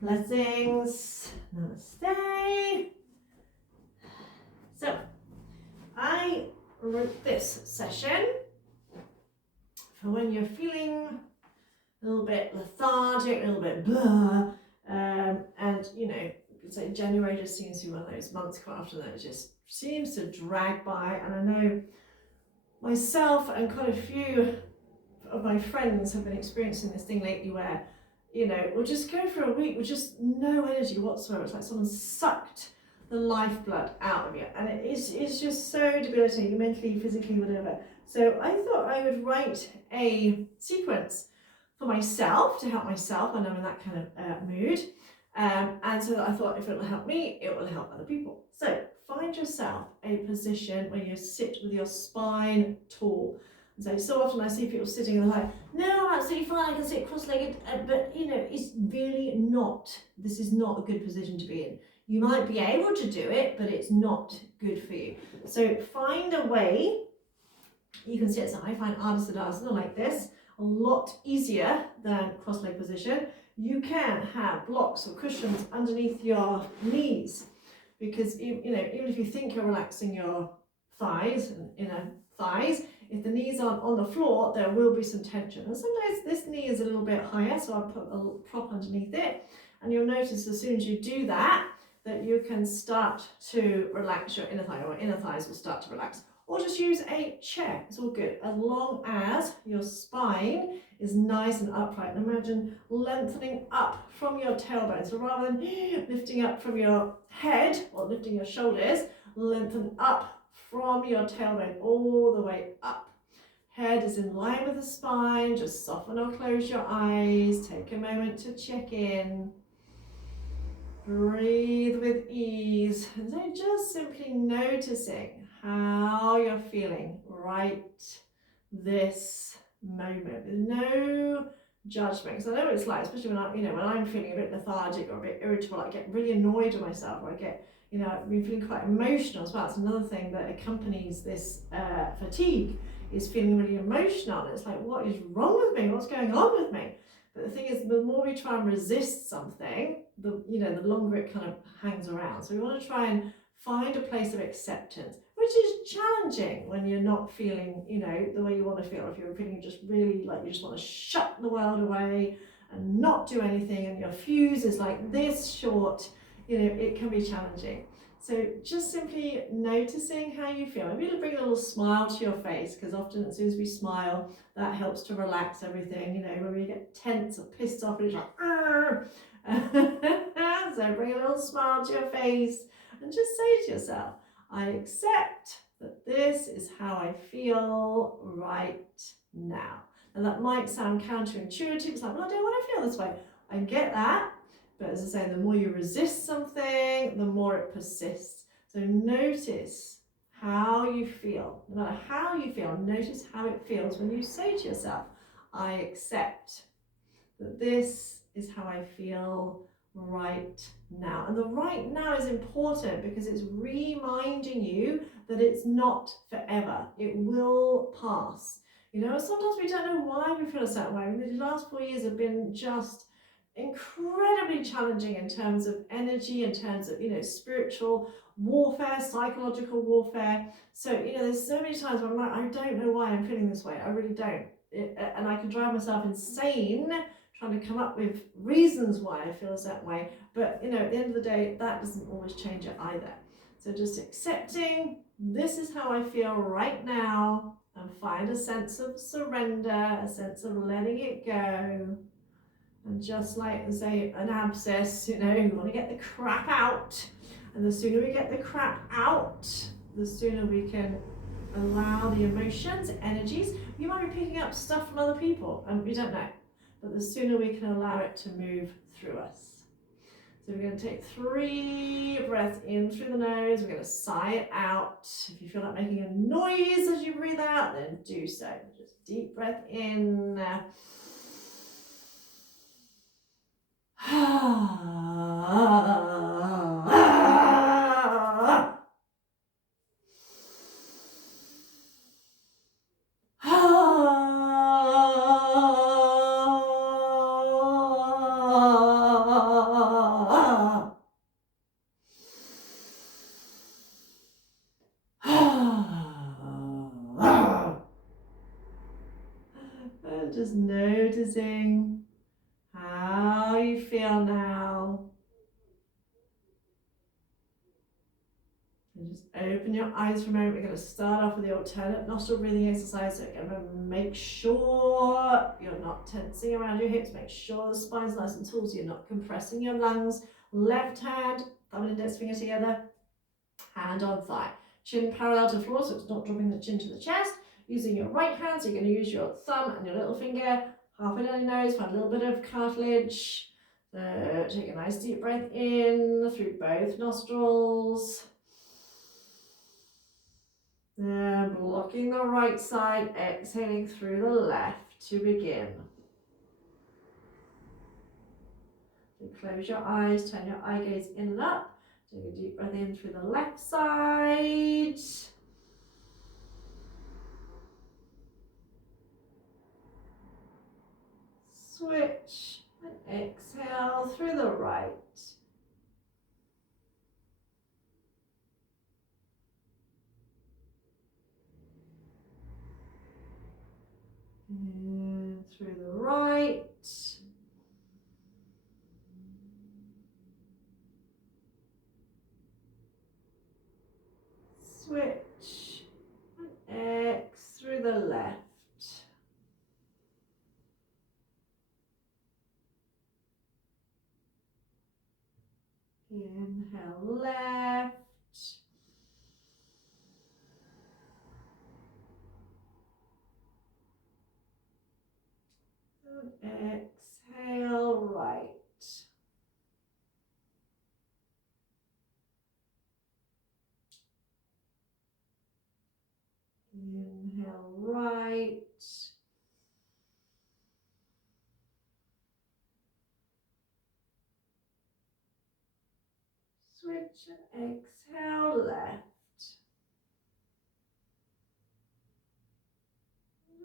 Blessings. Namaste. So, I wrote this session for when you're feeling a little bit lethargic, a little bit blah, and you know, so January just seems to be one of those months quite often that it just seems to drag by. And I know myself and quite a few of my friends have been experiencing this thing lately where, you know, we'll just go for a week with just no energy whatsoever. It's like someone sucked the lifeblood out of you, and it's just so debilitating, mentally, physically, whatever. So I thought I would write a sequence for myself to help myself when I'm in that kind of mood, and so I thought if it will help me, it will help other people. So find yourself a position where you sit with your spine tall. So often I see people sitting and they're like, no, I'm absolutely fine, I can sit cross-legged, but you know, it's really not, this is not a good position to be in. You might be able to do it, but it's not good for you. So find a way you can sit. So I find Ardha Siddhasana like this a lot easier than cross-leg position. You can have blocks or cushions underneath your knees, because you know, even if you think you're relaxing your thighs and inner thighs, if the knees aren't on the floor, there will be some tension. And sometimes this knee is a little bit higher, so I'll put a little prop underneath it. And you'll notice as soon as you do that, that you can start to relax your inner thigh, or inner thighs will start to relax. Or just use a chair, it's all good, as long as your spine is nice and upright. And imagine lengthening up from your tailbone. So rather than lifting up from your head or lifting your shoulders, lengthen up from your tailbone all the way up. Head is in line with the spine. Just soften or close your eyes. Take a moment to check in. Breathe with ease. And so just simply noticing how you're feeling right this moment. There's no judgment. Because I know what it's like, especially when I'm feeling a bit lethargic or a bit irritable, I get really annoyed with myself, or I get, you know, I've been feeling quite emotional as well. It's another thing that accompanies this fatigue, is feeling really emotional. And it's like, what is wrong with me? What's going on with me? But the thing is, the more we try and resist something, the longer it kind of hangs around. So we want to try and find a place of acceptance, which is challenging when you're not feeling, you know, the way you want to feel. If you're feeling just really like you just want to shut the world away and not do anything, and your fuse is like this short, you know, it can be challenging. So just simply noticing how you feel. Maybe bring a little smile to your face, because often as soon as we smile, that helps to relax everything. You know, when we get tense or pissed off, it's like, so bring a little smile to your face and just say to yourself, I accept that this is how I feel right now. And that might sound counterintuitive. It's like, well, I don't want to feel this way. I get that. But as I say, the more you resist something, the more it persists. So notice how you feel. No matter how you feel, notice how it feels when you say to yourself, I accept that this is how I feel right now. And the right now is important because it's reminding you that it's not forever. It will pass. You know, sometimes we don't know why we feel a certain way. I mean, the last 4 years have been just incredibly challenging in terms of energy, in terms of, you know, spiritual warfare, psychological warfare. So, you know, there's so many times where I'm like, I don't know why I'm feeling this way. I really don't. And I can drive myself insane trying to come up with reasons why I feel a certain way. But, you know, at the end of the day, that doesn't always change it either. So just accepting this is how I feel right now, and find a sense of surrender, a sense of letting it go. And just like, say, an abscess, you know, you want to get the crap out. And the sooner we get the crap out, the sooner we can allow the emotions, energies. You might be picking up stuff from other people, and we don't know. But the sooner we can allow it to move through us. So we're going to take 3 breaths in through the nose. We're going to sigh it out. If you feel like making a noise as you breathe out, then do so. Just deep breath in. Just noticing how you feel now. And just open your eyes for a moment. We're going to start off with the alternate nostril breathing exercise. So again, make sure you're not tensing around your hips. Make sure the spine's nice and tall so you're not compressing your lungs. Left hand, thumb and index finger together, hand on thigh. Chin parallel to floor, so it's not dropping the chin to the chest. Using your right hand, so you're going to use your thumb and your little finger. Halfway down your nose, find a little bit of cartilage. So take a nice deep breath in through both nostrils. Then blocking the right side, exhaling through the left to begin. So close your eyes, turn your eye gaze in and up. Take a deep breath in through the left side. Switch and exhale through the right. And through the right. Switch and X through the left. Inhale left. And exhale right. Inhale right. Switch and exhale left.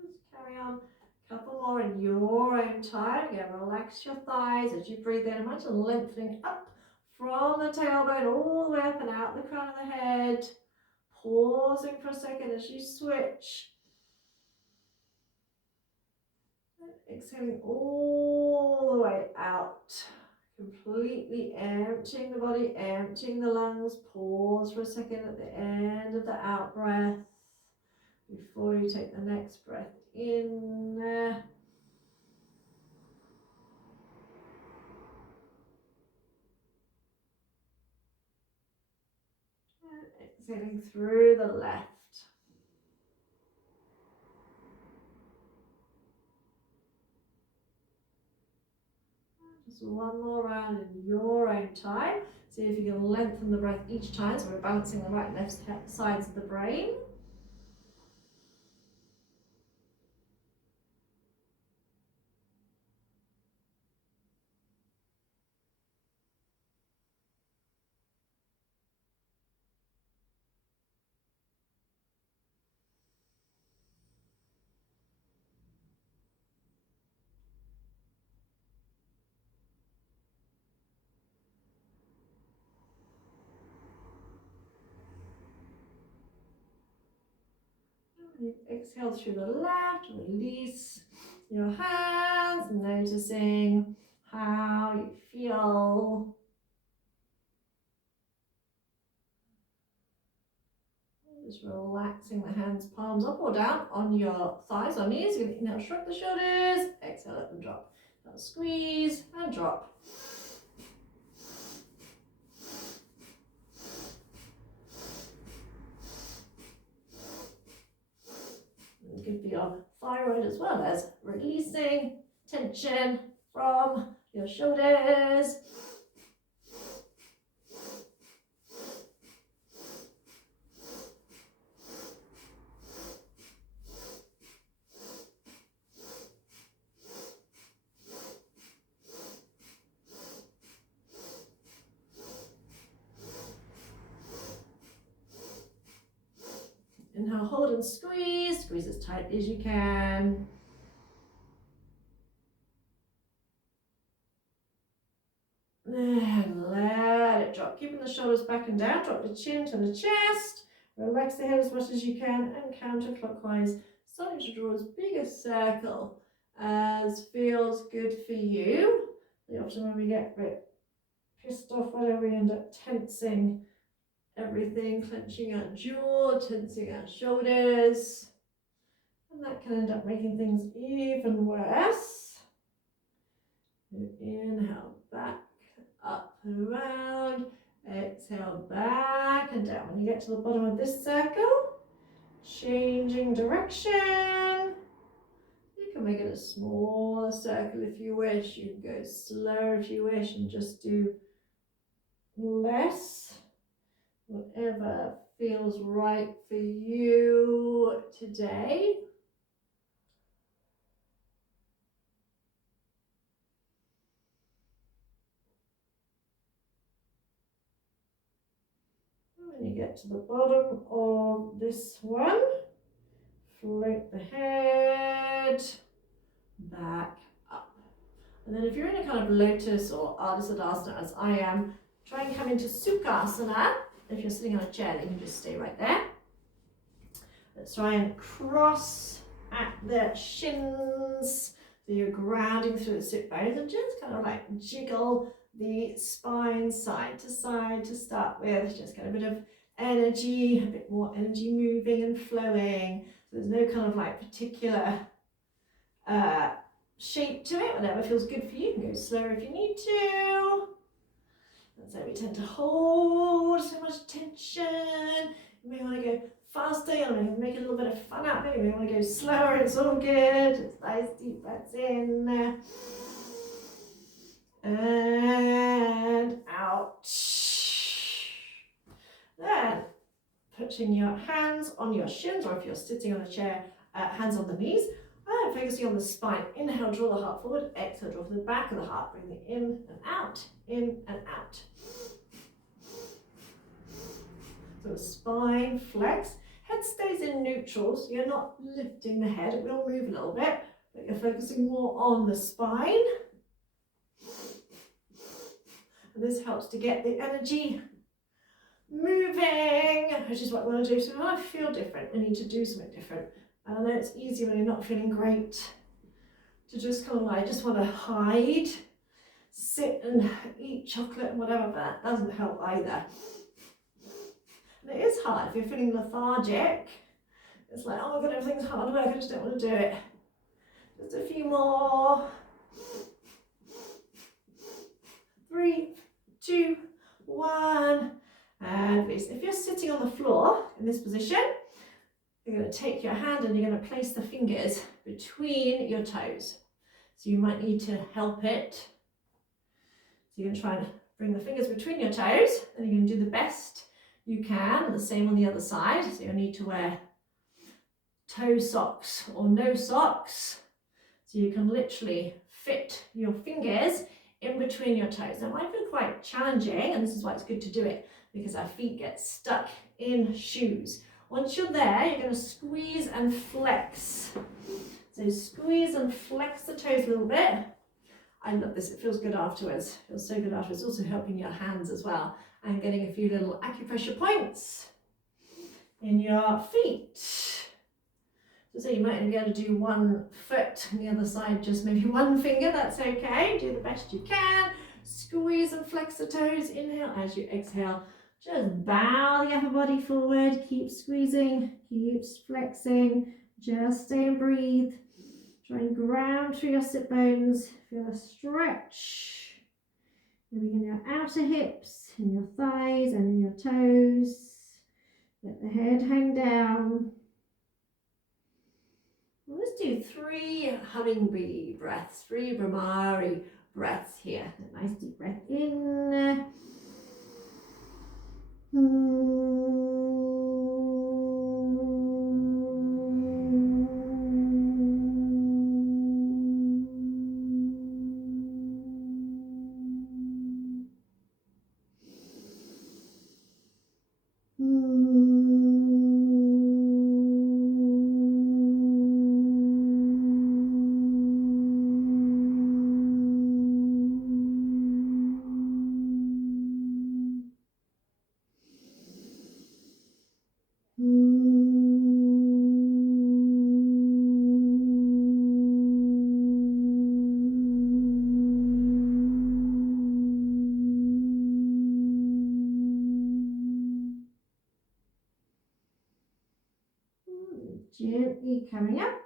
Just carry on. Couple more in your own time. Again, relax your thighs as you breathe in. Imagine lengthening up from the tailbone all the way up and out the crown of the head. Pausing for a second as you switch. Exhaling all the way out. Completely emptying the body, emptying the lungs. Pause for a second at the end of the out breath before you take the next breath in. And exhaling through the left. Just one more round in your own time. See if you can lengthen the breath each time. So we're balancing the right and left sides of the brain. Exhale through the left, release your hands, noticing how you feel. Just relaxing the hands, palms up or down on your thighs or knees. You're going to inhale, shrug the shoulders, exhale, let them drop. Now squeeze and drop. Good for your thyroid as well as releasing tension from your shoulders. Inhale, hold and squeeze. Squeeze as tight as you can. And let it drop. Keeping the shoulders back and down. Drop the chin to the chest. Relax the head as much as you can and counterclockwise, starting to draw as big a circle as feels good for you. Often when we get a bit pissed off, whatever, we end up tensing everything, clenching our jaw, tensing our shoulders, and that can end up making things even worse. Inhale, back, up and around. Exhale, back and down. When you get to the bottom of this circle, changing direction. You can make it a smaller circle if you wish. You can go slower if you wish and just do less. Whatever feels right for you today. When you get to the bottom of this one, float the head back up. And then if you're in a kind of lotus or Ardha Siddhasana, as I am, try and come into Sukhasana. If you're sitting on a chair, then you can just stay right there. Let's try and cross at the shins. So you're grounding through the sit bones and just kind of like jiggle the spine side to start with. Just get a bit of energy, a bit more energy moving and flowing. So there's no kind of like particular shape to it, whatever feels good for you. You can go slower if you need to. And so we tend to hold so much tension. You may want to go faster, you may make a little bit of fun out of it. You may want to go slower, it's all good. Just nice deep breaths in. And out. Then putting your hands on your shins, or if you're sitting on a chair, hands on the knees. And focusing on the spine. Inhale, draw the heart forward. Exhale, draw from the back of the heart. Bring it in and out, in and out. So the spine flex. Head stays in neutral, so you're not lifting the head. It will move a little bit, but you're focusing more on the spine. And this helps to get the energy moving, which is what we want to do. So when I feel different, we need to do something different. And I know it's easy when you're not feeling great to just kind of like, I just want to hide, sit and eat chocolate and whatever, but that doesn't help either. And it is hard if you're feeling lethargic. It's like, oh my God, everything's hard work, I just don't want to do it. Just a few more. 3, 2, 1. And release. If you're sitting on the floor in this position, you're going to take your hand and you're going to place the fingers between your toes. So you might need to help it. So you're going to try and bring the fingers between your toes, and you're going to do the best you can. The same on the other side. So you'll need to wear toe socks or no socks. So you can literally fit your fingers in between your toes. Now it might feel quite challenging, and this is why it's good to do it, because our feet get stuck in shoes. Once you're there, you're going to squeeze and flex. So squeeze and flex the toes a little bit. I love this, it feels good afterwards. It feels so good afterwards. Also helping your hands as well, and getting a few little acupressure points in your feet. So you might be able to do one foot and the other side, just maybe one finger, that's okay. Do the best you can. Squeeze and flex the toes. Inhale as you exhale. Just bow the upper body forward, keep squeezing, keep flexing, just stay and breathe. Try and ground through your sit bones, feel a stretch. Maybe in your outer hips, in your thighs and in your toes. Let the head hang down. Let's do 3 hummingbee breaths, 3 Brahmari breaths here. A nice deep breath in. gently coming up.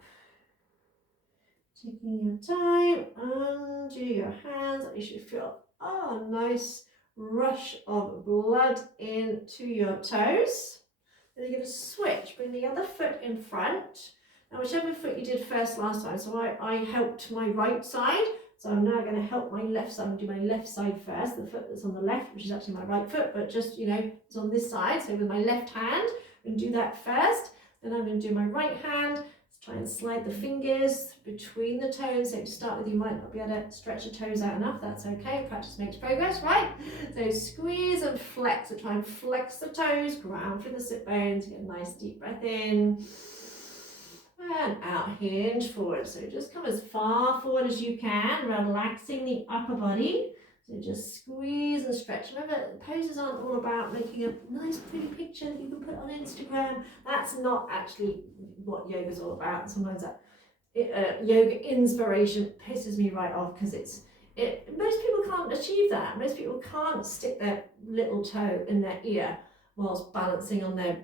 Taking your time under your hands. You should feel a nice rush of blood into your toes. Then you're going to switch, bring the other foot in front. Now whichever foot you did first last time, so I helped my right side, so I'm now going to help my left side. I'm going to do my left side first, the foot that's on the left, which is actually my right foot, but just, you know, it's on this side, so with my left hand, I'm going to do that first. Then I'm going to do my right hand. Try and slide the fingers between the toes. So to start with, you might not be able to stretch the toes out enough. That's okay. Practice makes progress, right? So squeeze and flex. So try and flex the toes, ground through the sit bones. Get a nice deep breath in. And out, hinge forward. So just come as far forward as you can, relaxing the upper body. So just squeeze and stretch. Remember, poses aren't all about making a nice pretty picture that you can put on Instagram. That's not actually what yoga's all about. Sometimes that yoga inspiration pisses me right off because most people can't achieve that. Most people can't stick their little toe in their ear whilst balancing on their,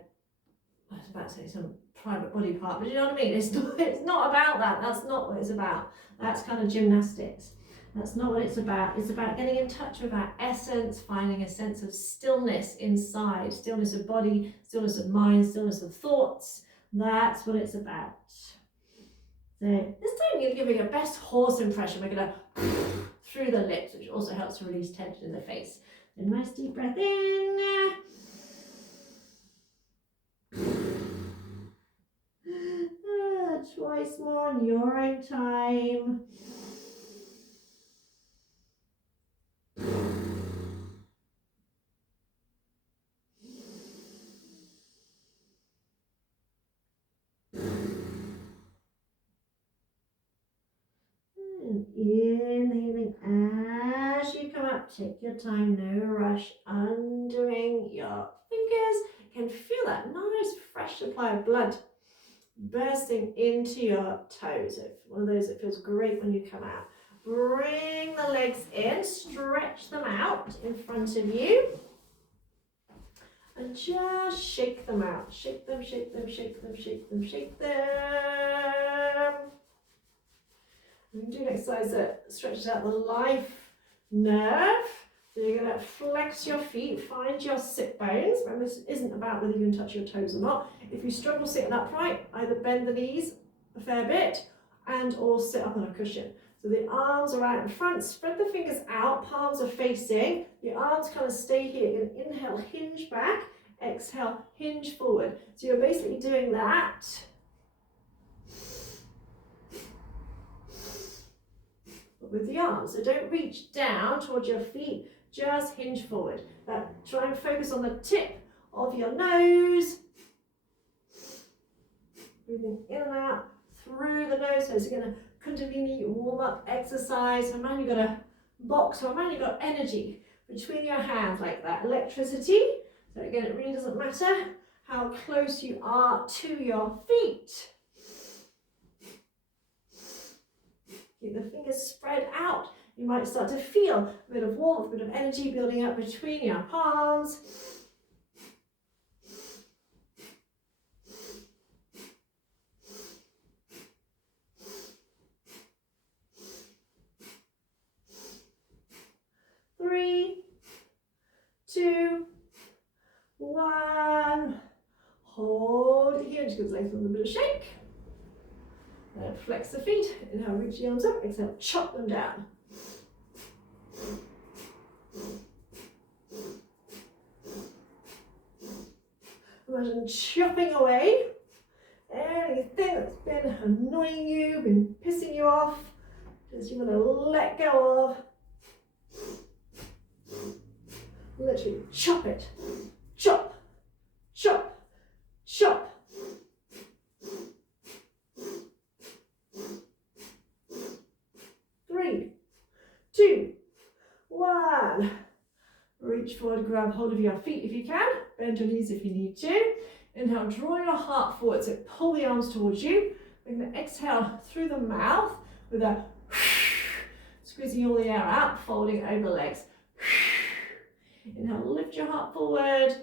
I was about to say some private body part, but you know what I mean? It's not about that. That's not what it's about. That's kind of gymnastics. That's not what it's about. It's about getting in touch with our essence, finding a sense of stillness inside, stillness of body, stillness of mind, stillness of thoughts. That's what it's about. So this time you're giving your best horse impression. We're going to through the lips, which also helps to release tension in the face. So nice deep breath in. Twice more on your own time. Inhaling as you come up, take your time, no rush, undoing your fingers. You can feel that nice fresh supply of blood bursting into your toes. One of those that feels great when you come out. Bring the legs in, stretch them out in front of you, and just shake them out. Shake them, shake them, shake them, shake them, shake them. We can do an exercise that stretches out the life nerve. So you're going to flex your feet, find your sit bones. Remember, this isn't about whether you can touch your toes or not. If you struggle sitting upright, either bend the knees a fair bit and or sit up on a cushion. So the arms are out in front, spread the fingers out, palms are facing. The arms kind of stay here. You're going to inhale, hinge back, exhale, hinge forward. So you're basically doing that. With the arms, so don't reach down towards your feet, just hinge forward. Try and focus on the tip of your nose. Breathing in and out through the nose. So it's going to Kundalini warm up exercise. So man, you've got a box, or man, you've got energy between your hands like that, electricity. So again, it really doesn't matter how close you are to your feet. Keep the fingers spread out. You might start to feel a bit of warmth, a bit of energy building up between your palms. Three, two, one. Hold it here. Just give the legs a little bit of shake. And flex the feet. Inhale, reach the arms up. Exhale, chop them down. Imagine chopping away anything that's been annoying you, been pissing you off, just you want to let go of. Literally chop it. Chop, chop, chop. Three, two, one. Reach forward, grab hold of your feet if you can. Bend your knees if you need to. Inhale, draw your heart forward, so pull the arms towards you. We're going to exhale through the mouth with a squeezing all the air out, folding over the legs. Inhale, lift your heart forward.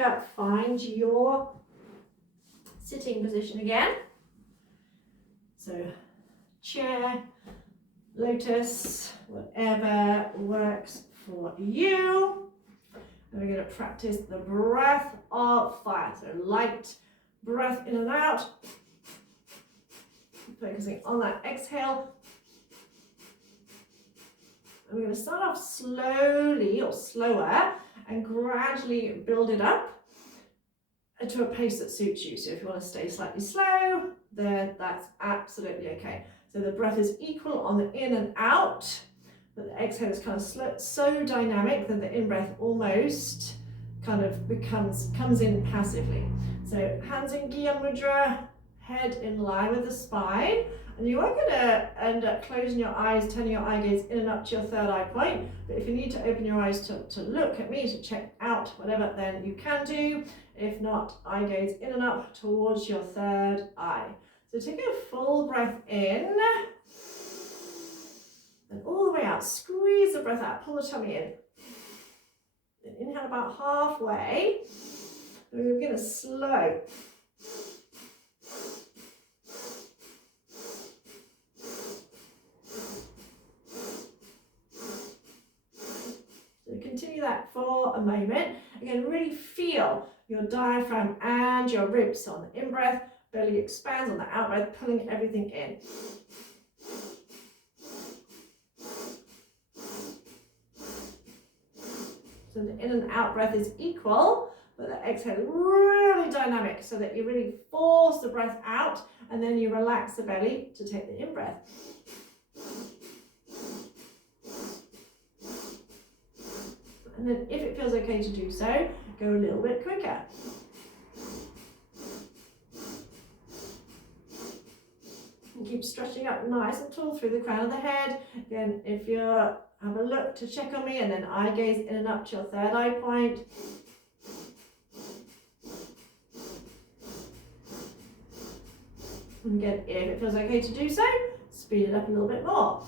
back up, find your sitting position again. So chair, lotus, whatever works for you. And we're going to practice the breath of fire. So light breath in and out. Focusing on that exhale. And we're going to start off slowly or slower and gradually build it up to a pace that suits you. So if you want to stay slightly slow, then that's absolutely okay. So the breath is equal on the in and out, but the exhale is kind of slow, so dynamic that the in-breath almost kind of comes in passively. So hands in Gyan Mudra, head in line with the spine, and you are going to end up closing your eyes, turning your eye gaze in and up to your third eye point. But if you need to open your eyes to look at me, to check out whatever, then you can do. If not, eye gaze in and up towards your third eye. So take a full breath in, and all the way out. Squeeze the breath out, pull the tummy in. Then inhale about halfway. And we're going to slow. So continue that for a moment. Again, really feel your diaphragm and your ribs on the in-breath. Belly expands on the out-breath, pulling everything in. So the in and out breath is equal, but the exhale is really dynamic so that you really force the breath out and then you relax the belly to take the in-breath. And then if it feels okay to do so, go a little bit quicker. And keep stretching up nice and tall through the crown of the head. Again, if you have a look to check on me, and then eye gaze in and up to your third eye point. And again, if it feels okay to do so, speed it up a little bit more.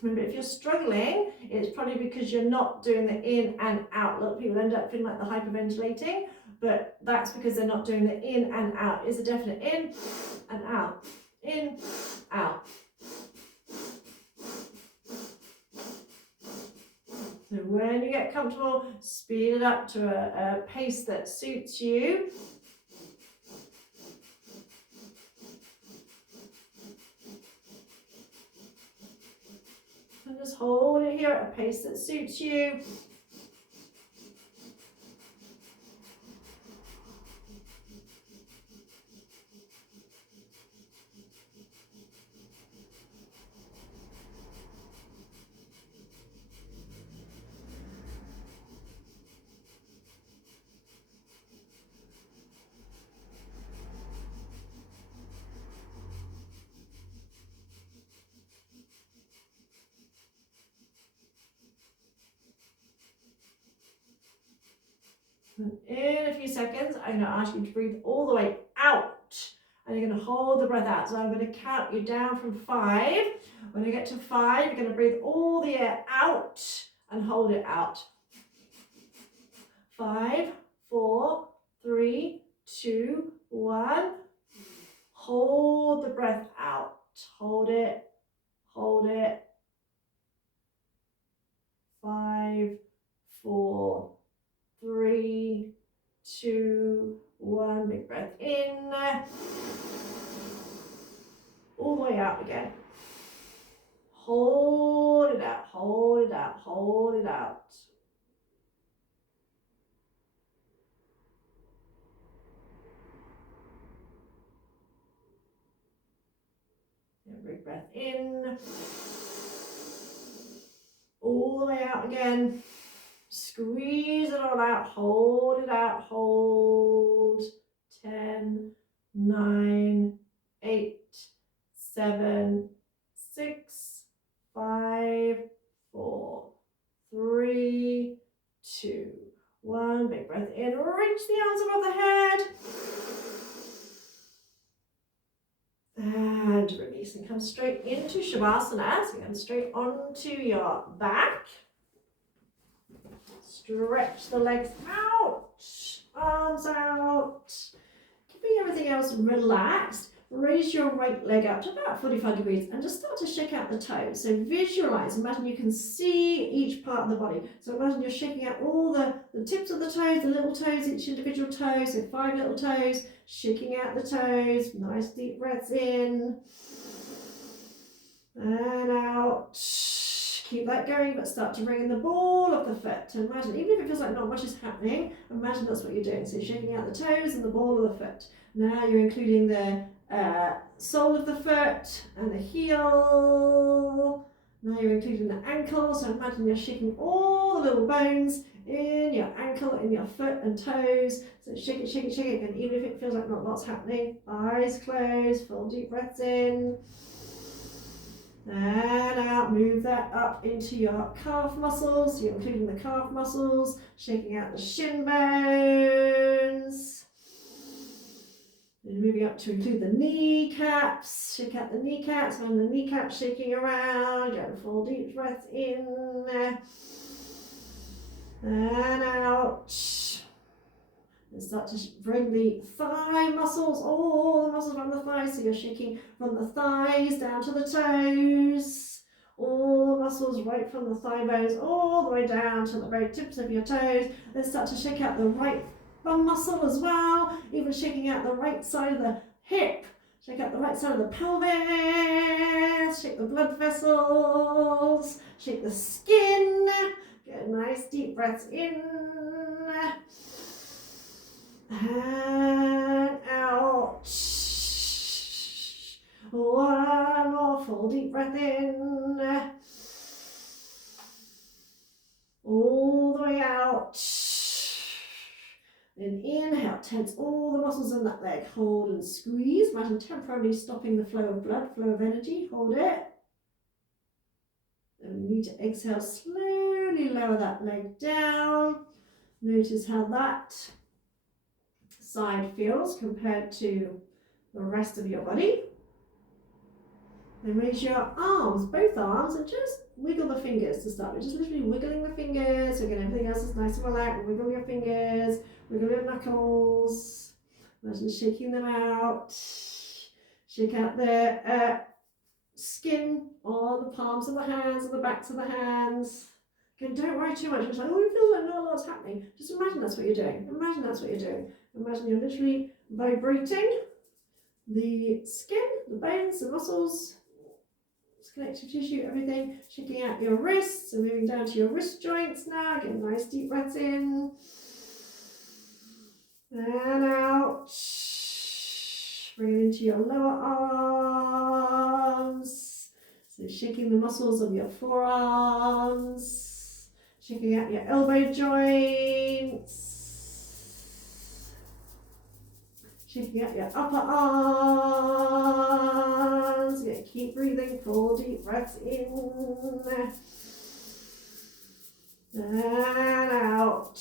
Remember, if you're struggling, it's probably because you're not doing the in and out. A lot of people end up feeling like they're hyperventilating, but that's because they're not doing the in and out. It's a definite in and out, in, out. So when you get comfortable, speed it up to a pace that suits you. And just hold it here at a pace that suits you. In a few seconds, I'm going to ask you to breathe all the way out. And you're going to hold the breath out. So I'm going to count you down from 5. When I get to 5, you're going to breathe all the air out and hold it out. 5, 4, 3, 2, 1. Hold the breath out. Hold it. Hold it. 5, 4, 3, 2, 1. Big breath in. All the way out again. Hold it out, hold it out, hold it out. Big breath in. All the way out again. Squeeze it all out, hold it out, hold. 10, 9, 8, 7, 6, 5, 4, 3, 2, 1. Big breath in, reach the arms above the head. And release and come straight into Shavasana. So come straight onto your back. Stretch the legs out, arms out. Keeping everything else relaxed. Raise your right leg up to about 45 degrees and just start to shake out the toes. So visualize, imagine you can see each part of the body. So imagine you're shaking out all the tips of the toes, the little toes, each individual toe, so 5 little toes, shaking out the toes. Nice deep breaths in and out. Keep that going, but start to bring in the ball of the foot. So imagine, even if it feels like not much is happening, imagine that's what you're doing. So you're shaking out the toes and the ball of the foot. Now you're including the sole of the foot and the heel. Now you're including the ankle, so imagine you're shaking all the little bones in your ankle, in your foot and toes. So shake it, shake it, shake it, and even if it feels like not lots happening, eyes closed, full deep breaths in. And out, move that up into your calf muscles, so you're including the calf muscles, shaking out the shin bones. And moving up to include the kneecaps, shake out the kneecaps, and the kneecaps shaking around, get a full deep breath in, and out. And start to bring the thigh muscles, all the muscles from the thighs, so you're shaking from the thighs down to the toes, all the muscles right from the thigh bones, all the way down to the very tips of your toes. Then start to shake out the right bum muscle as well, even shaking out the right side of the hip, shake out the right side of the pelvis, shake the blood vessels, shake the skin, get nice deep breaths in and out. One more full deep breath in, all the way out. Then inhale, tense all the muscles in that leg, hold and squeeze. Imagine temporarily stopping the flow of blood, flow of energy, hold it. And we need to exhale, slowly lower that leg down. Notice how that side feels compared to the rest of your body. Then raise your arms, both arms, and just wiggle the fingers to start with. Just literally wiggling the fingers. So again, everything else is nice and relaxed. Wiggle your fingers, wiggle your knuckles. Imagine shaking them out. Shake out the skin on the palms of the hands and the backs of the hands. Again, don't worry too much. It's like, oh, it feels like not a lot's happening. Just imagine that's what you're doing. Imagine that's what you're doing. Imagine you're literally vibrating the skin, the bones, the muscles, connective tissue, everything, shaking out your wrists and moving down to your wrist joints now. Get nice deep breaths in and out. Bring it into your lower arms. So shaking the muscles of your forearms, shaking out your elbow joints, shaking out your upper arms. Yeah, keep breathing, full deep breaths in and out.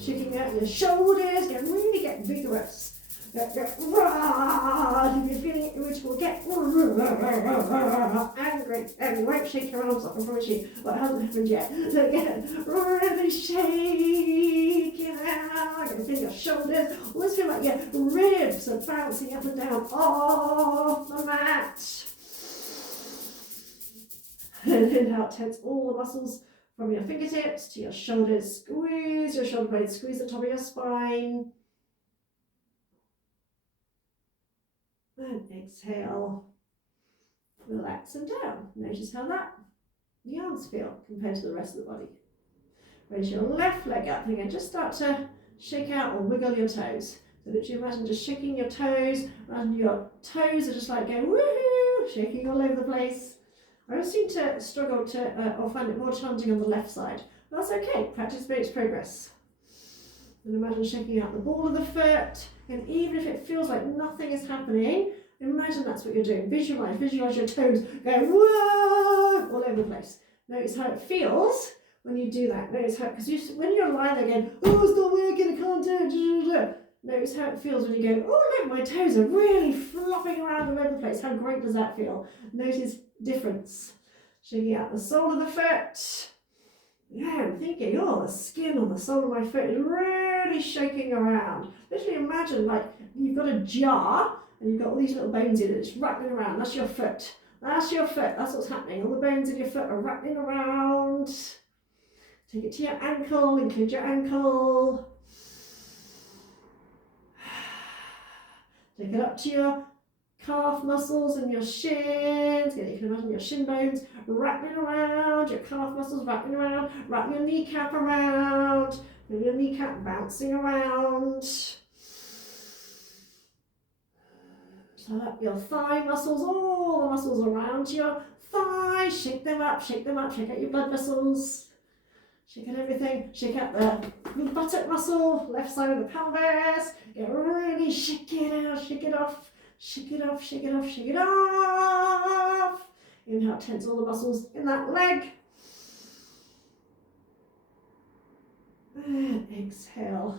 Shaking out your shoulders, really get vigorous. If you're feeling irritable, get angry, and you won't shake your arms off, I promise you. Well, it hasn't happened yet. So again, really shake it out. You can feel your shoulders. Always feel like your ribs are bouncing up and down off the mat. And then out, tense all the muscles from your fingertips to your shoulders. Squeeze your shoulder blades, squeeze the top of your spine. And exhale, relax and down. Notice how the arms feel compared to the rest of the body. Raise your left leg up. Again, just start to shake out or wiggle your toes. So literally imagine just shaking your toes. Imagine your toes are just like going woohoo, shaking all over the place. I always seem to struggle to or find it more challenging on the left side. But that's okay. Practice makes progress. And imagine shaking out the ball of the foot. And even if it feels like nothing is happening, imagine that's what you're doing. Visualize your toes going whoa all over the place. Notice how it feels when you do that. Notice how, because when you're lying there going, oh, it's not working, I can't do it. Notice how it feels when you go, oh look, my toes are really flopping around all over the place. How great does that feel? Notice difference. Shaking out the sole of the foot. Yeah, I'm thinking, oh, the skin on the sole of my foot is really shaking around. Literally imagine like you've got a jar and you've got all these little bones in it. It's rattling around. That's your foot. That's your foot. That's what's happening. All the bones in your foot are rattling around. Take it to your ankle. Include your ankle. Take it up to your calf muscles and your shins. You can imagine your shin bones rattling around, your calf muscles rattling around, wrap your kneecap around, and your kneecap bouncing around. So up your thigh muscles, all the muscles around your thigh. Shake them up, shake them up, shake out your blood vessels. Shake out everything. Shake out the buttock muscle, left side of the pelvis. Get really shake it out, shake it off. Shake it off, shake it off, shake it off. Inhale, tense all the muscles in that leg. And exhale,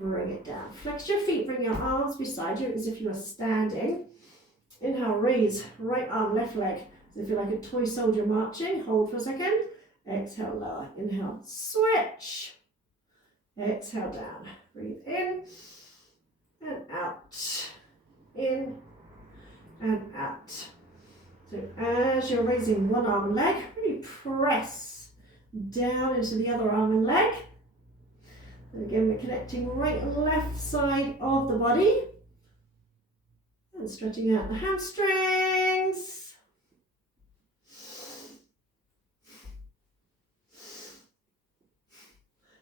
bring it down. Flex your feet, bring your arms beside you as if you are standing. Inhale, raise right arm, left leg, as if you're like a toy soldier marching. Hold for a second. Exhale, lower. Inhale, switch. Exhale, down. Breathe in and out. In and out. So as you're raising one arm and leg, really press down into the other arm and leg. And again, we're connecting right and left side of the body. And stretching out the hamstrings.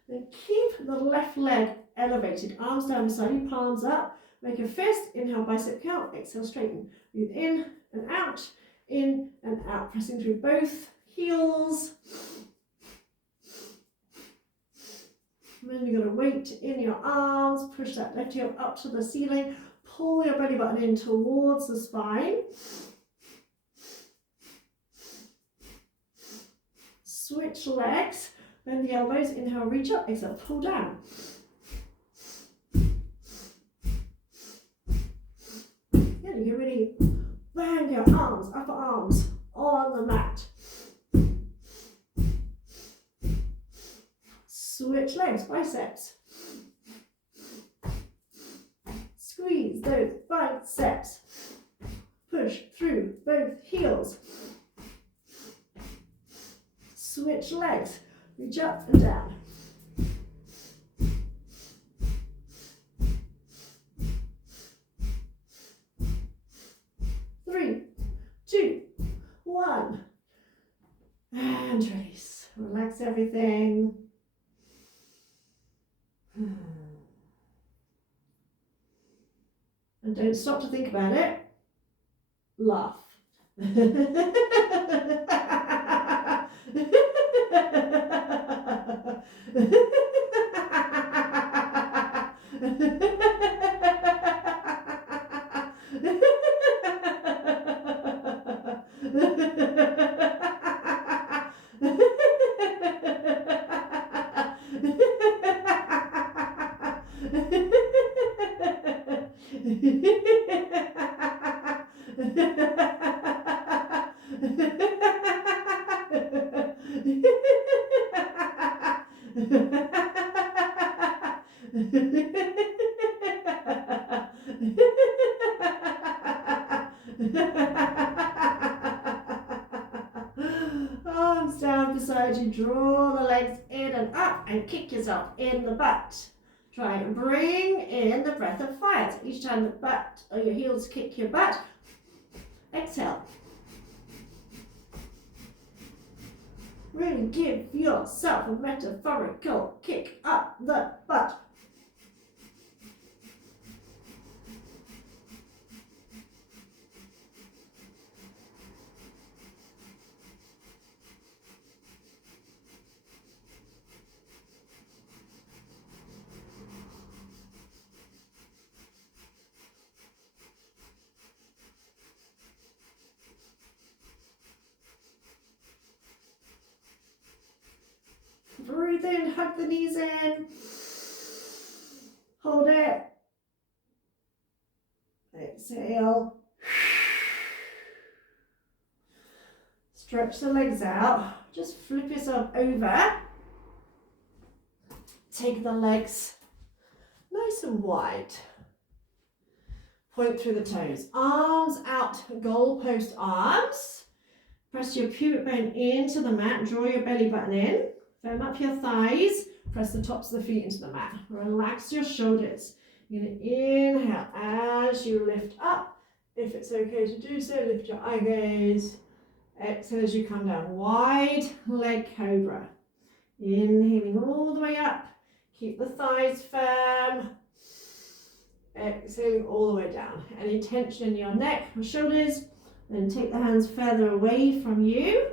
Then keep the left leg elevated. Arms down beside you, palms up. Make a fist, inhale, bicep curl, exhale, straighten. Breathe in and out, pressing through both heels. And then you've got a weight in your arms, push that left heel up to the ceiling, pull your belly button in towards the spine. Switch legs, bend the elbows, inhale, reach up, exhale, pull down. You can really bang your arms, upper arms on the mat. Switch legs, biceps. Squeeze those biceps. Push through both heels. Switch legs, reach up and down. Three, two, one, and release. Relax everything. And don't stop to think about it. Laugh. Arms down beside you, draw the legs in and up and kick yourself in the butt. Try and bring in the breath of fire. So each time the butt or your heels kick your butt, exhale. Really give yourself a metaphorical kick up the butt. Breathe in, hug the knees in. Hold it. stretch the legs out. Just flip yourself over. Take the legs nice and wide. Point through the toes. Arms out, goalpost arms. Press your pubic bone into the mat. Draw your belly button in. Firm up your thighs. Press the tops of the feet into the mat. Relax your shoulders. You're going to inhale as you lift up. If it's okay to do so, lift your eye gaze. Exhale as you come down. Wide leg cobra. Inhaling all the way up. Keep the thighs firm. Exhaling all the way down. Any tension in your neck or shoulders, then take the hands further away from you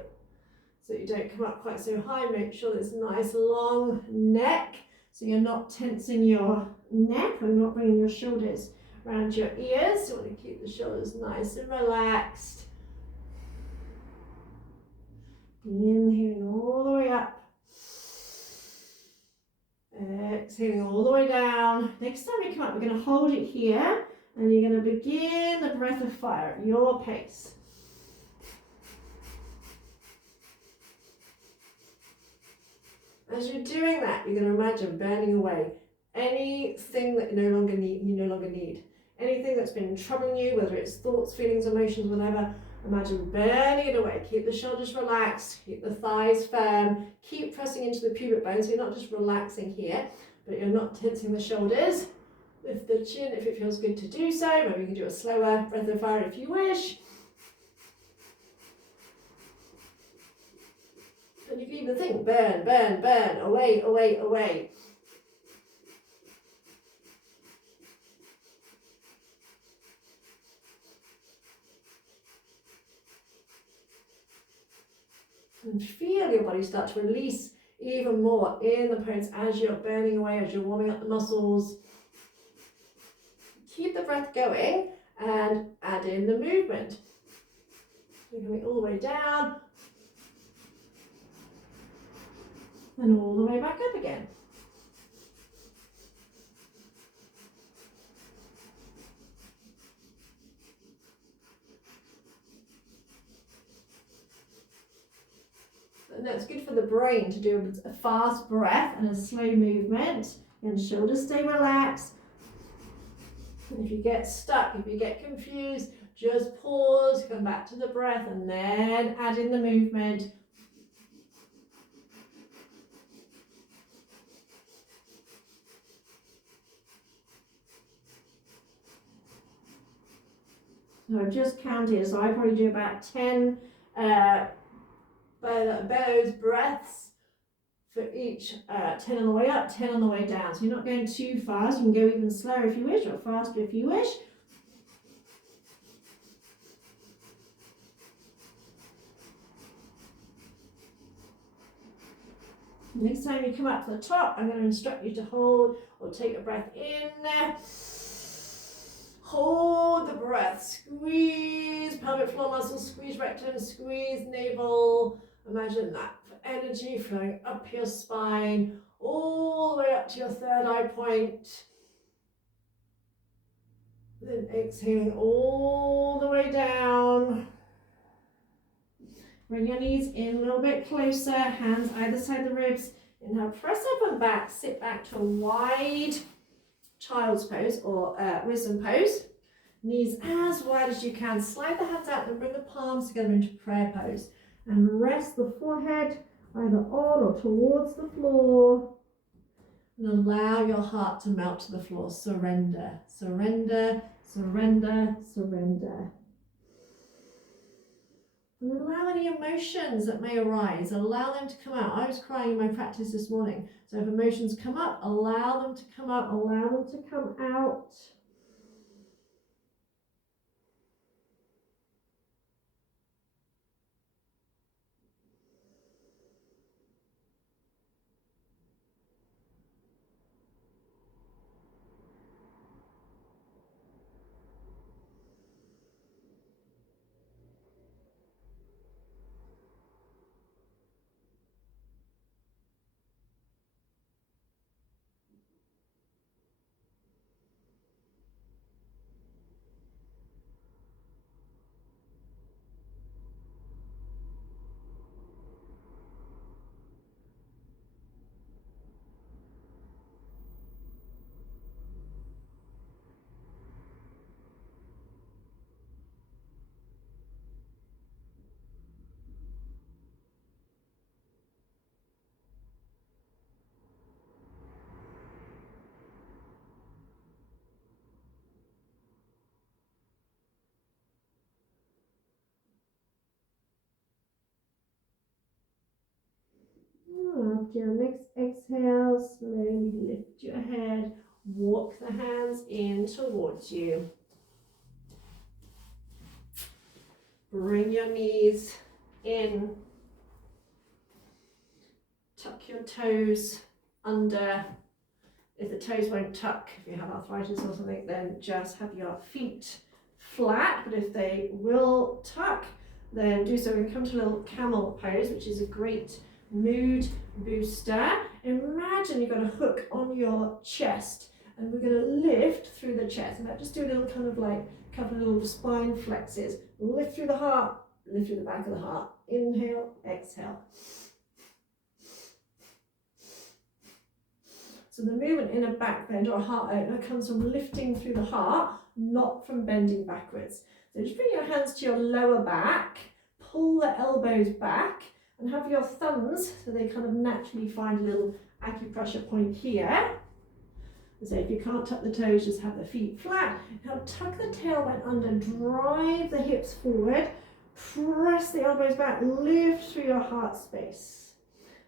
so you don't come up quite so high. Make sure there's a nice long neck so you're not tensing your neck or not bringing your shoulders around your ears. So you want to keep the shoulders nice and relaxed. Inhaling all the way up. Exhaling all the way down. Next time you come up, we're going to hold it here and you're going to begin the breath of fire at your pace. As you're doing that, you're going to imagine burning away anything that you no longer need. Anything that's been troubling you, whether it's thoughts, feelings, emotions, whatever. Imagine burning it away. Keep the shoulders relaxed, keep the thighs firm, keep pressing into the pubic bone so you're not just relaxing here, but you're not tensing the shoulders. Lift the chin if it feels good to do so. Maybe you can do a slower breath of fire if you wish. And you can even think, burn, burn, burn, away, away, away. And feel your body start to release even more in the pose as you're burning away, as you're warming up the muscles. Keep the breath going and add in the movement. You're coming all the way down and all the way back up again. And that's good for the brain to do a fast breath and a slow movement. And shoulders stay relaxed. And if you get stuck, if you get confused, just pause, come back to the breath and then add in the movement. So I've just counted, so I probably do about 10 bellows breaths for each 10 on the way up, 10 on the way down. So you're not going too fast. You can go even slower if you wish, or faster if you wish. Next time you come up to the top, I'm going to instruct you to hold or take a breath in. Hold the breath. Squeeze pelvic floor muscles, squeeze rectum, squeeze navel. Imagine that. Energy flowing up your spine, all the way up to your third eye point. Then exhaling all the way down. Bring your knees in a little bit closer, hands either side of the ribs. Inhale, press up and back, sit back to a wide child's pose or wisdom pose. Knees as wide as you can. Slide the hands out and bring the palms together into prayer pose. And rest the forehead either on or towards the floor. And allow your heart to melt to the floor. Surrender, surrender, surrender, surrender. And allow any emotions that may arise, allow them to come out. I was crying in my practice this morning. So if emotions come up, allow them to come up, allow them to come out. After your next exhale, slowly lift your head, walk the hands in towards you. Bring your knees in. Tuck your toes under. If the toes won't tuck, if you have arthritis or something, then just have your feet flat. But if they will tuck, then do so. We're going to come to a little camel pose, which is a great mood booster. Imagine you've got a hook on your chest and we're going to lift through the chest. And just do a little kind of like a couple of little spine flexes. Lift through the heart, lift through the back of the heart. Inhale, exhale. So the movement in a back bend or a heart opener comes from lifting through the heart, not from bending backwards. So just bring your hands to your lower back, pull the elbows back, and have your thumbs, so they kind of naturally find a little acupressure point here. So if you can't tuck the toes, just have the feet flat. Now tuck the tailbone under, drive the hips forward, press the elbows back, lift through your heart space.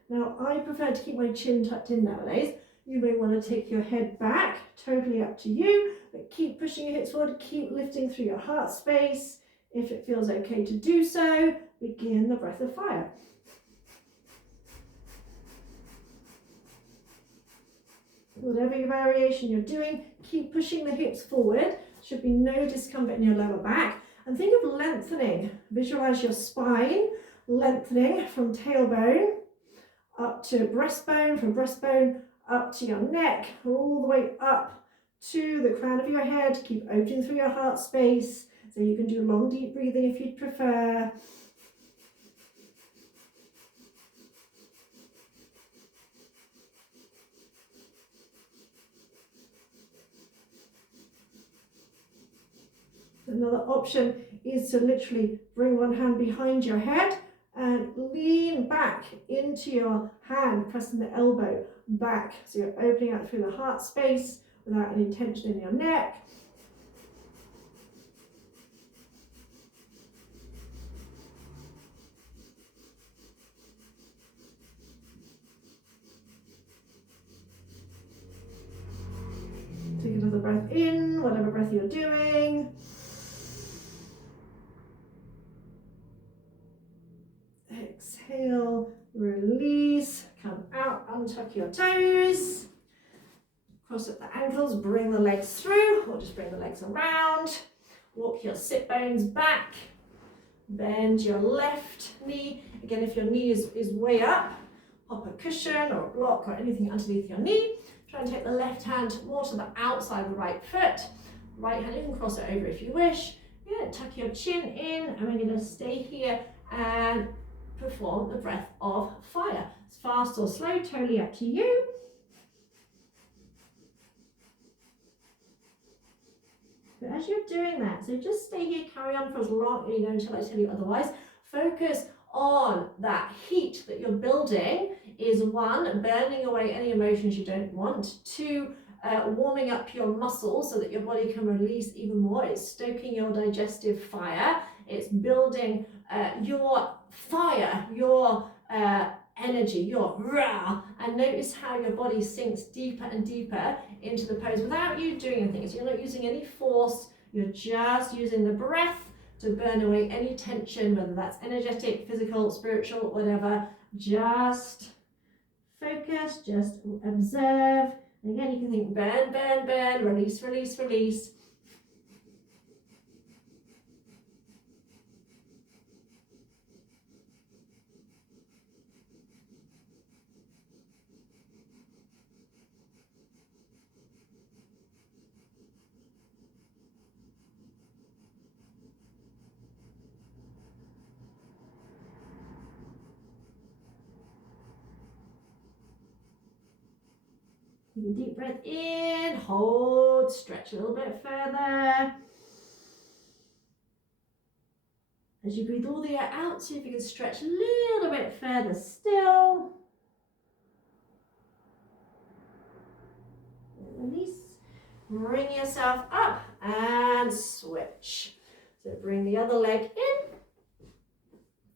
Now I prefer to keep my chin tucked in nowadays. You may want to take your head back, totally up to you, but keep pushing your hips forward, keep lifting through your heart space. If it feels okay to do so, begin the breath of fire. Whatever your variation you're doing, keep pushing the hips forward. Should be no discomfort in your lower back. And think of lengthening. Visualize your spine lengthening from tailbone up to breastbone, from breastbone up to your neck, all the way up to the crown of your head. Keep opening through your heart space. So you can do long, deep breathing if you'd prefer. Another option is to literally bring one hand behind your head and lean back into your hand, pressing the elbow back. So you're opening out through the heart space without any tension in your neck. Take another breath in, whatever breath you're doing. Exhale, release, come out, untuck your toes. Cross up the ankles, bring the legs through, or just bring the legs around. Walk your sit bones back. Bend your left knee. Again, if your knee is way up, pop a cushion or a block or anything underneath your knee. Try and take the left hand more to the outside of the right foot. Right hand, you can cross it over if you wish. You're going to tuck your chin in, and we're going to stay here and perform the breath of fire. It's fast or slow, totally up to you. But as you're doing that, so just stay here, carry on for as long, until I tell you otherwise. Focus on that heat that you're building. Is one, burning away any emotions you don't want. Two, warming up your muscles so that your body can release even more. It's stoking your digestive fire. It's building your fire, your energy, your rah, and notice how your body sinks deeper and deeper into the pose without you doing anything. So you're not using any force, you're just using the breath to burn away any tension, whether that's energetic, physical, spiritual, whatever. Just focus, just observe. And again, you can think burn, burn, burn, release, release, release. Take a deep breath in, hold, stretch a little bit further. As you breathe all the air out, see if you can stretch a little bit further still. Release. Bring yourself up and switch. So bring the other leg in.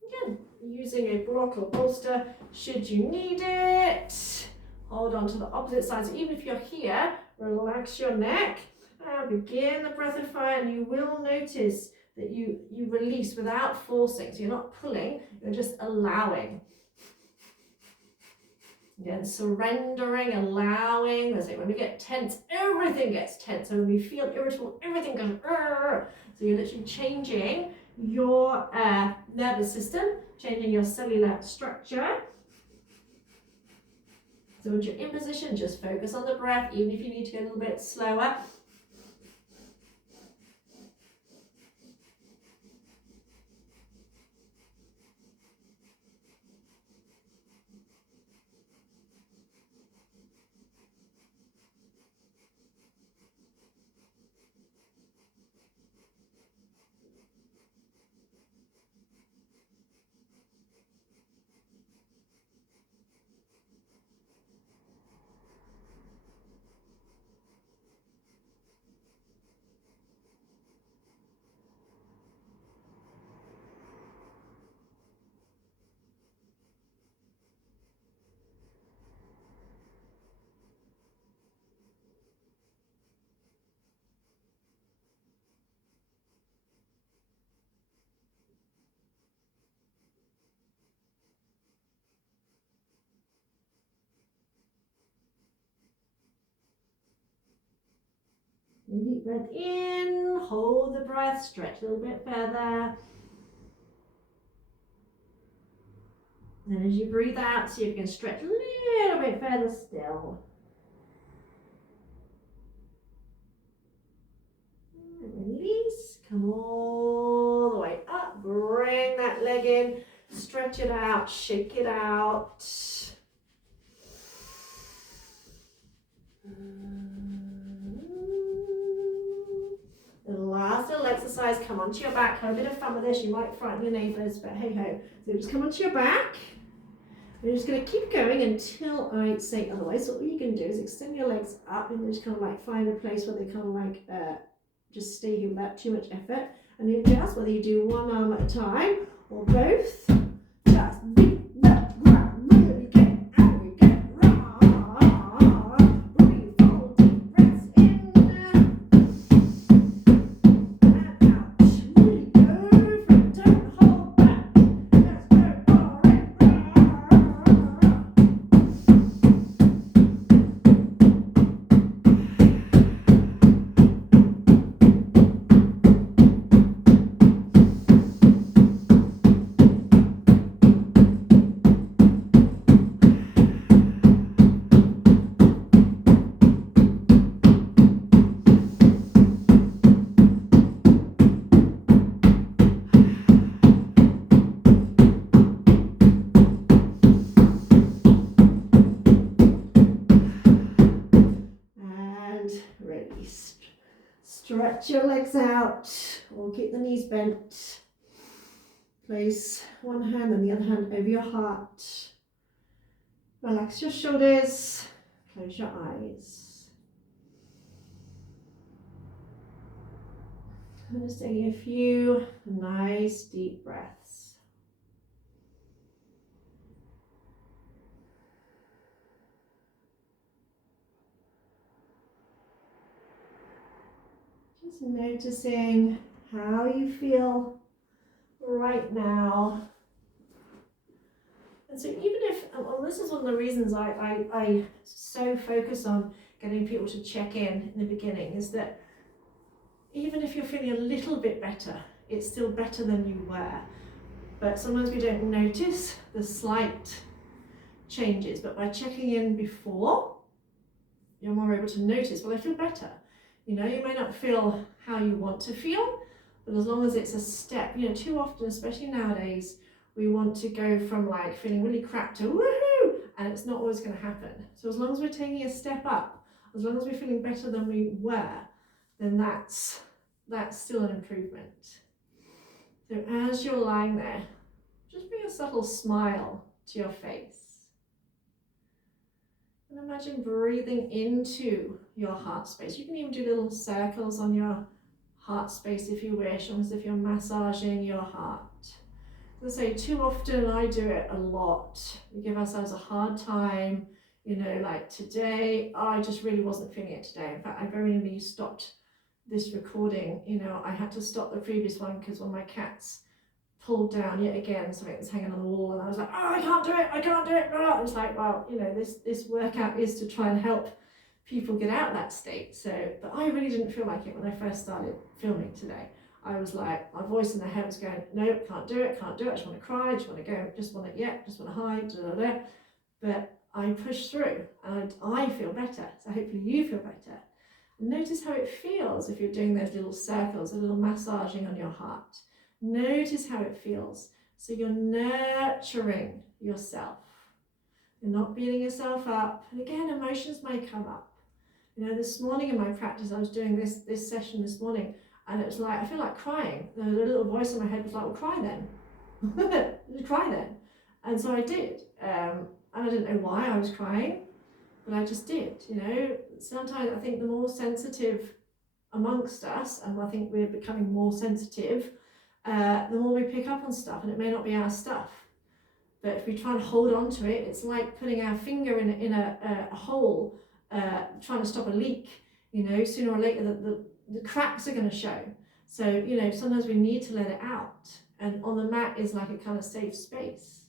Again, using a block or bolster should you need it. Hold on to the opposite side. So even if you're here, relax your neck and begin the breath of fire, and you will notice that you release without forcing. So you're not pulling, you're just allowing. Again, surrendering, allowing. That's it. When we get tense, everything gets tense. So when we feel irritable, everything goes. Rrr. So you're literally changing your nervous system, changing your cellular structure. So once you're in position, just focus on the breath, even if you need to go a little bit slower. Deep breath in, hold the breath, stretch a little bit further. And as you breathe out, see if you can stretch a little bit further still. And release, come all the way up, bring that leg in, stretch it out, shake it out. The last little exercise, come onto your back. Have a bit of fun with this. You might frighten your neighbours, but hey ho. So just come onto your back. You're just going to keep going until I say otherwise. So all you can do is extend your legs up and just kind of like find a place where they kind of like just stay here without too much effort. And you adjust whether you do one arm at a time or both. Just beat that ground, really get out, we get raw. Breathe, hold deep breaths in and out. Really go for it, don't hold back. Let's go for it. And release. Stretch your legs out, or keep the knees bent. Place one hand and the other hand over your heart. Relax your shoulders, close your eyes. I'm just taking a few nice deep breaths. Just noticing how you feel right now. And so even if, well, this is one of the reasons I so focus on getting people to check in the beginning, is that even if you're feeling a little bit better, it's still better than you were. But sometimes we don't notice the slight changes. But by checking in before, you're more able to notice, well, I feel better. You know, you may not feel how you want to feel, but as long as it's a step, you know, too often, especially nowadays, we want to go from like feeling really crap to woohoo, and it's not always going to happen. So as long as we're taking a step up, as long as we're feeling better than we were, then that's still an improvement. So as you're lying there, just bring a subtle smile to your face. And imagine breathing into your heart space. You can even do little circles on your heart space if you wish, almost as if you're massaging your heart. As I say, too often I do it a lot. We give ourselves a hard time, you know, like today, I just really wasn't feeling it today. In fact, I very nearly stopped this recording. You know, I had to stop the previous one because one of my cats pulled down yet again something that's hanging on the wall, and I was like, oh, I can't do it, I can't do it. Oh, it's like, well, you know, this workout is to try and help people get out of that state. So, but I really didn't feel like it when I first started filming today. I was like, my voice in the head was going, no, can't do it, can't do it, I just want to cry, just want to go, just want to, just want to hide, da, da, da. But I pushed through and I feel better, so hopefully you feel better. Notice how it feels if you're doing those little circles, a little massaging on your heart. Notice how it feels. So you're nurturing yourself. You're not beating yourself up. And again, emotions may come up. You know, this morning in my practice, I was doing this session this morning, and it was like, I feel like crying. The little voice in my head was like, well, cry then. Cry then. And so I did. And I didn't know why I was crying, but I just did. You know, sometimes I think the more sensitive amongst us, and I think we're becoming more sensitive, the more we pick up on stuff, and it may not be our stuff. But if we try and hold on to it, it's like putting our finger in a hole, trying to stop a leak. You know, sooner or later the cracks are going to show. So, you know, sometimes we need to let it out. And on the mat is like a kind of safe space.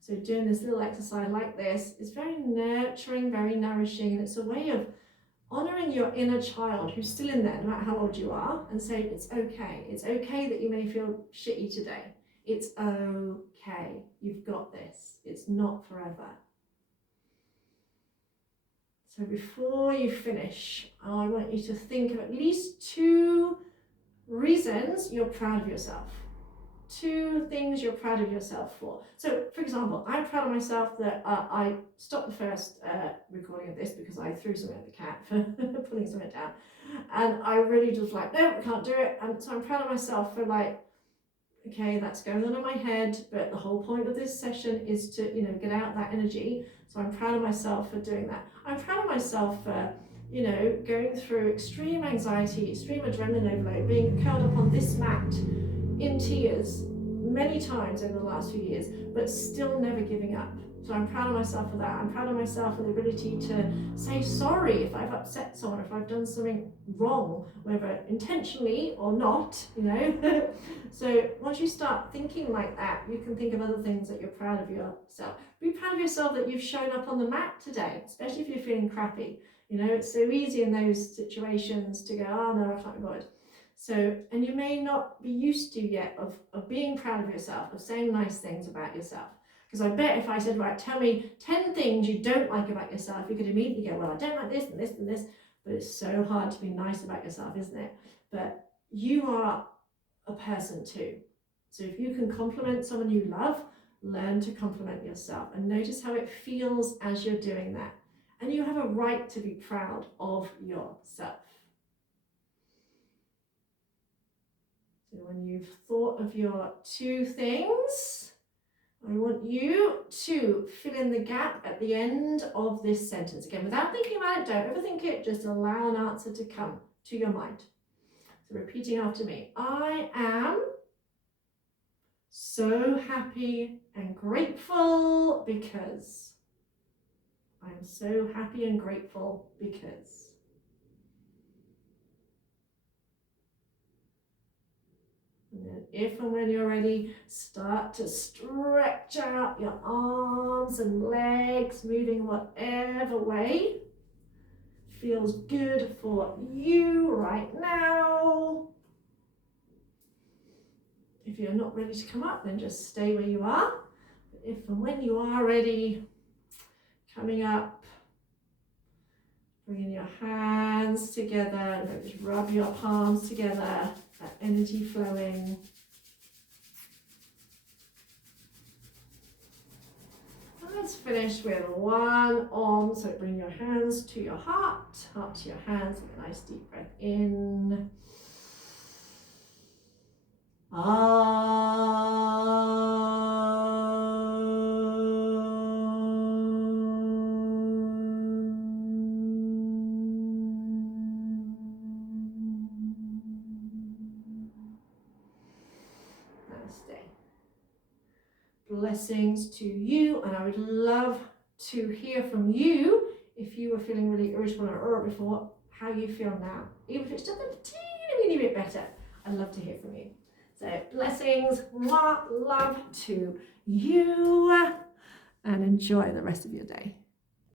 So doing this little exercise like this is very nurturing, very nourishing, and it's a way of honouring your inner child who's still in there, no matter how old you are, and saying it's okay. It's okay that you may feel shitty today. It's okay. You've got this. It's not forever. So before you finish, I want you to think of at least 2 reasons you're proud of yourself. 2 things you're proud of yourself for. So, for example, I'm proud of myself that I stopped the first recording of this because I threw something at the cat for pulling something down. And I really just like, no, I can't do it. And so I'm proud of myself for like, okay, that's going on in my head, but the whole point of this session is to, you know, get out that energy. So I'm proud of myself for doing that. I'm proud of myself for, you know, going through extreme anxiety, extreme adrenaline overload, being curled up on this mat in tears many times over the last few years, but still never giving up. So I'm proud of myself for that. I'm proud of myself for the ability to say sorry if I've upset someone, if I've done something wrong, whether intentionally or not, you know. So once you start thinking like that, you can think of other things that you're proud of yourself. Be proud of yourself that you've shown up on the mat today, especially if you're feeling crappy. You know, it's so easy in those situations to go, oh no, I can't be bothered. So, and you may not be used to yet of being proud of yourself, of saying nice things about yourself. Because I bet if I said, right, tell me 10 things you don't like about yourself, you could immediately go, well, I don't like this and this and this. But it's so hard to be nice about yourself, isn't it? But you are a person too. So if you can compliment someone you love, learn to compliment yourself and notice how it feels as you're doing that. And you have a right to be proud of yourself. So when you've thought of your 2 things, I want you to fill in the gap at the end of this sentence. Again, without thinking about it, don't overthink it, just allow an answer to come to your mind. So repeating after me. I am so happy and grateful because. I'm so happy and grateful because. And then if and when you're ready, start to stretch out your arms and legs, moving whatever way feels good for you right now. If you're not ready to come up, then just stay where you are. But if and when you are ready, coming up, bringing your hands together, just rub your palms together, that energy flowing. And let's finish with one arm, so bring your hands to your heart to your hands, take a nice deep breath in. Namaste. blessings to you, and I would love to hear from you if you were feeling really irritable before, how you feel now. Even if it's just a teeny bit better, I'd love to hear from you. So blessings, love to you, and enjoy the rest of your day.